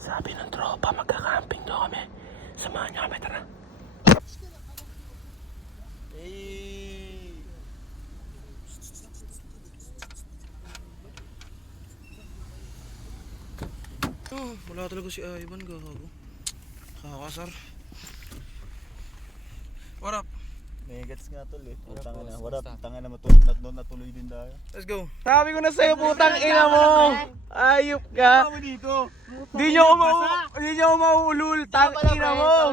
Sabi ng tropa, magka-camping daw kami. Samahan niyo kami, tara. Wala talaga si Ivan, gago. Kakasar. What up? May gets nga tol eh. Tanga na. What up? Tanga na natuloy din tayo. Let's go. Sabi ko na sa'yo, putang ina mo. Ayop ka. Di nyo ako mauulul. Tang ina mo.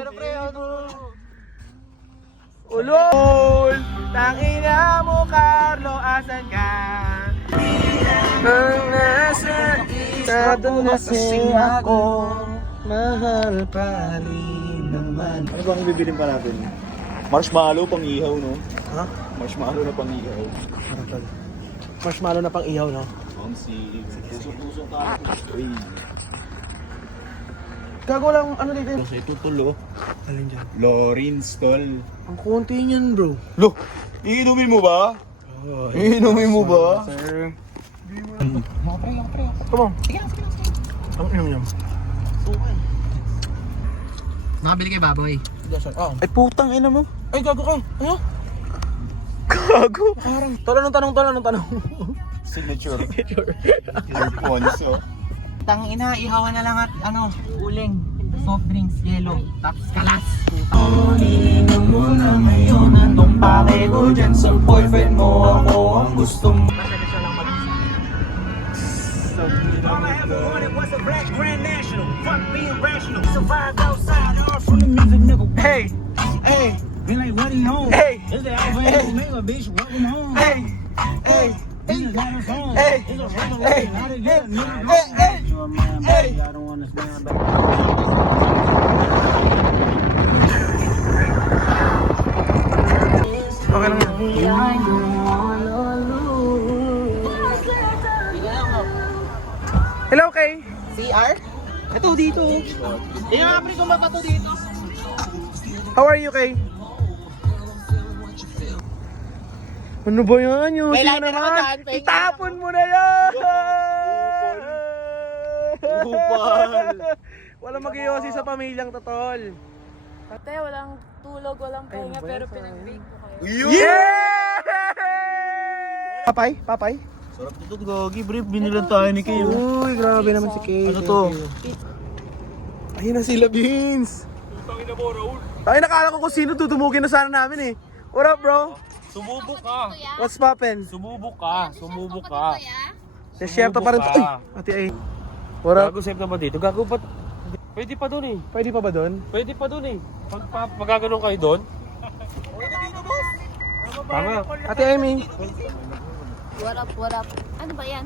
Ulol. Tang ina mo, Carlo. Asan ka? Ang nasa isado na kasi ako. Mahal pa rin naman. Ano bang bibilin pa natin? Marshmallow pang ihaw, no? Ha? Marshmallow na pang ihaw. Marshmallow na pang ihaw, no? Si Pusong-pusong ka. Uy. Gago lang, ano dito? Kasi tutulo. Alin dyan? Lawrence, tol. Ang konti niyan, bro. Lo! Iinumin mo ba? Oh, Iinumin mo ba? sir. Mga pre. Come on. Sige lang. Ang inom. Nakabili kay Baboy. Ay, putang ina mo. Ay, gago ka. Ano? Gago. Tala ng tanong. Signature. Earphones, oh. Tangina, ihawan na lang at uling. Soft drinks, yellow, tapos kalas. Tingnan mo na ngayon. Anong pake ko dyan sa boyfriend mo? Ako ang gusto mo. All I ever wanted was a black grand national. Fuck being rational. Survived outside, all from the music nigga. Hey! Been like, what he home? Hey! It's the Alpha and Omega, bitch. Welcome home. Hey! This is not a song. Hey! It's a revelation. How to get a nigga. Hey! You a man, Hey! baby. I don't understand, baby. Okay lang yan. Hello, Kay. CR? Ito dito. Inapri ko mapato dito. How are you, Kay? Ano ba yan? Yung May sino lighter ako naman? dyan, pahingin Itapon mo na yan! Upal! Walang mag-iyosi sa pamilyang totol. Ate, walang tulog, walang pahinga, pero pinag-break ko kayo. Yeah! Papay? Sarap nito, Gogi. Brief, binilan tayo ni Kay. Uy, grabe naman si Kay. Ano to? Ayun na sila, Beans. Tayo nakala ko kung sino tutumugin na sana namin eh. What up, bro? Sumubok ka. What's poppin'? Sumubok ka. Si Chef pa rin to. Ay, ate ay. What up? Gago safe naman dito. Gago pa. Pwede pa doon eh. Pwede pa ba doon? Pwede pa doon eh. Magaganon kayo doon. Tama. Ate Amy. What up? Ano ba yan?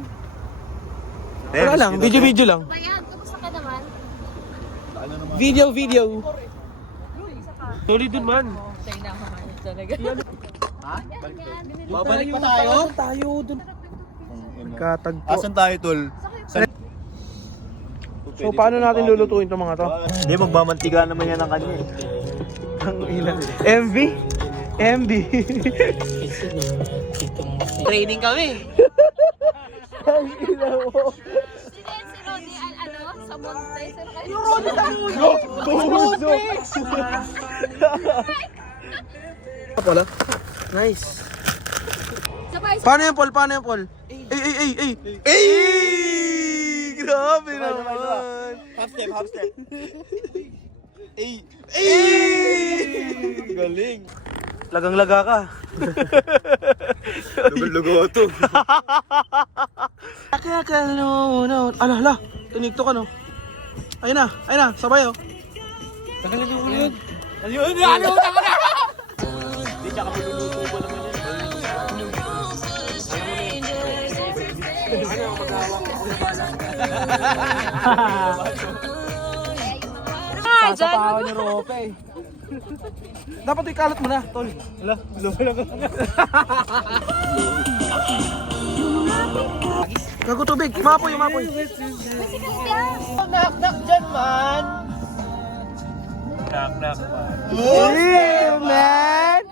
Wala lang, video lang. Ano ba yan? Kamusta ka naman? Video. Tuloy dun man. Tayo na ako talaga. Babalik pa tayo? Tayo doon. Katagpo. Asan tayo, tol? So paano natin lulutuin itong mga to? Hindi, magmamantiga naman yan ang kanya eh. Ang ilan. MV. Training kami. Ang ilan mo. Sino ni sa Monte? Pala. Nice. Sabay, Paano yan, Paul? Ay! Grabe naman. Half step. Ay! Galing. Lagang-laga ka. Lugo to. Akakalunod. Ala. Tinigto ka, no? Ayun na. Sabay, oh. Tagalin yung ulit. Ayun, nakalimutan ko na! Hindi, tsaka maluluto pa naman yun. Sasapawan ni Rope. Dapat ikalat mo na, tol. Wala, lang ako. Gago tubig. Mapoy. Knock dyan man. Knock. Yeah, man!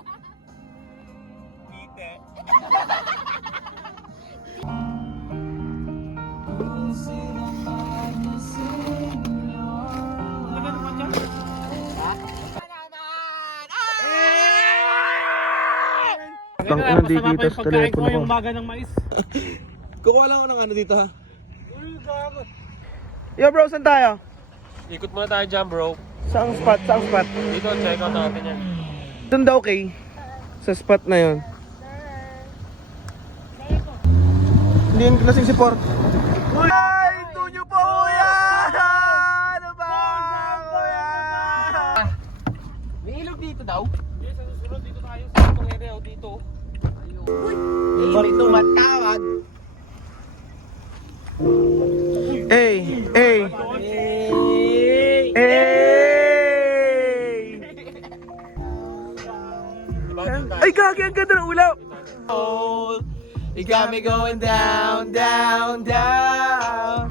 Tang ina, di kita sa telepono ko. umaga ng mais. Kukuha lang ako ng ano dito ha. Yo bro, saan tayo? Ikot muna tayo dyan, bro. Saang spot? Saang spot? Dito, check out natin yan. Doon daw kay sa spot na yon. Hindi yun klaseng si Port. Ay! Tunyo po kuya! Ano ba? Kuya! May ilog dito daw. Yes, sa susunod dito tayo sa itong area o dito. May tumatawag. Hey! Hey! Hey! Ay, gagi! Ang ganda ng ulap! Oh, you got me going down, down, down.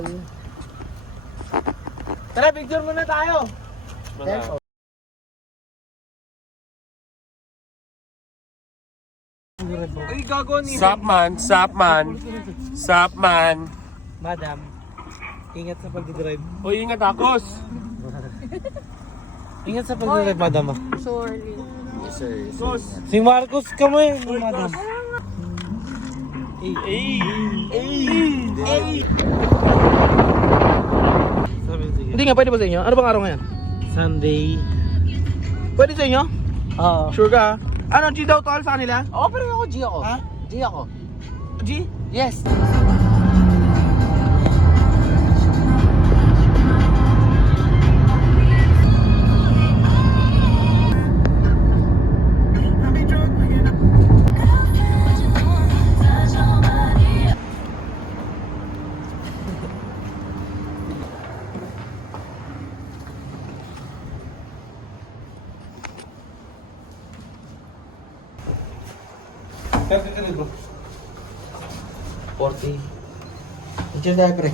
Tara, picture muna tayo. Ay, gago ni. Sup man, sup man. Sup man. Madam, ingat sa pagdadrive. O ingat akos. Ingat sa pagdadrive, madam. Sorry. Si Marcos ka mo eh, madam. Hindi nga, pwede ba sa inyo? Ano bang araw ngayon? Sunday. Pwede sa inyo? Oo. Sure ka? Ano, G daw tol sa kanila? Oo, pero ako, G ako. Ha? G ako. G? Yes. Perfect ka rin bro. 40. Picture tayo, pre.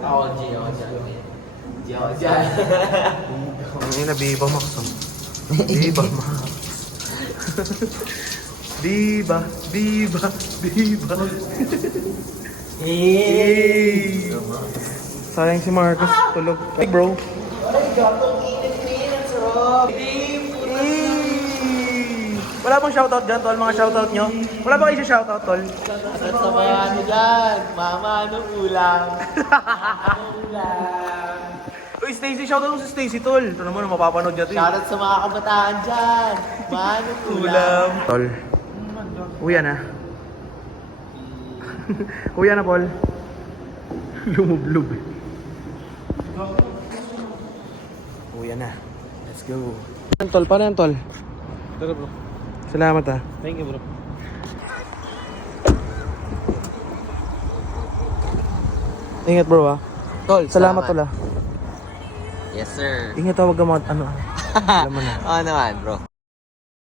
Ako, G ako dyan. G ako dyan. Ang ina, Viva Max. Viva Max. Viva, Viva, Viva. Hey! Sayang si Marcos, tulog. Hey bro. Wala bang shoutout dyan, tol? Mga shoutout nyo? Wala ba kayo shoutout, tol? At sa mga ano dyan, mama, anong ulam? Anong ulam? Uy, Stacy, shoutout mo si Stacy, tol. Ito naman, mapapanood niya ito. Shoutout sa mga kabataan dyan. Manong ulam. Tol. Uya na. Uya na, Paul. Lumublog. Uya na. Let's go. Tol, paano yan, tol? Tara bro. Salamat ah. Thank you bro. Ingat bro ah. Tol, Salamat tol ah. Yes, sir. Ingat ah, wag ka mga ano. Alam mo na. Oo naman, bro.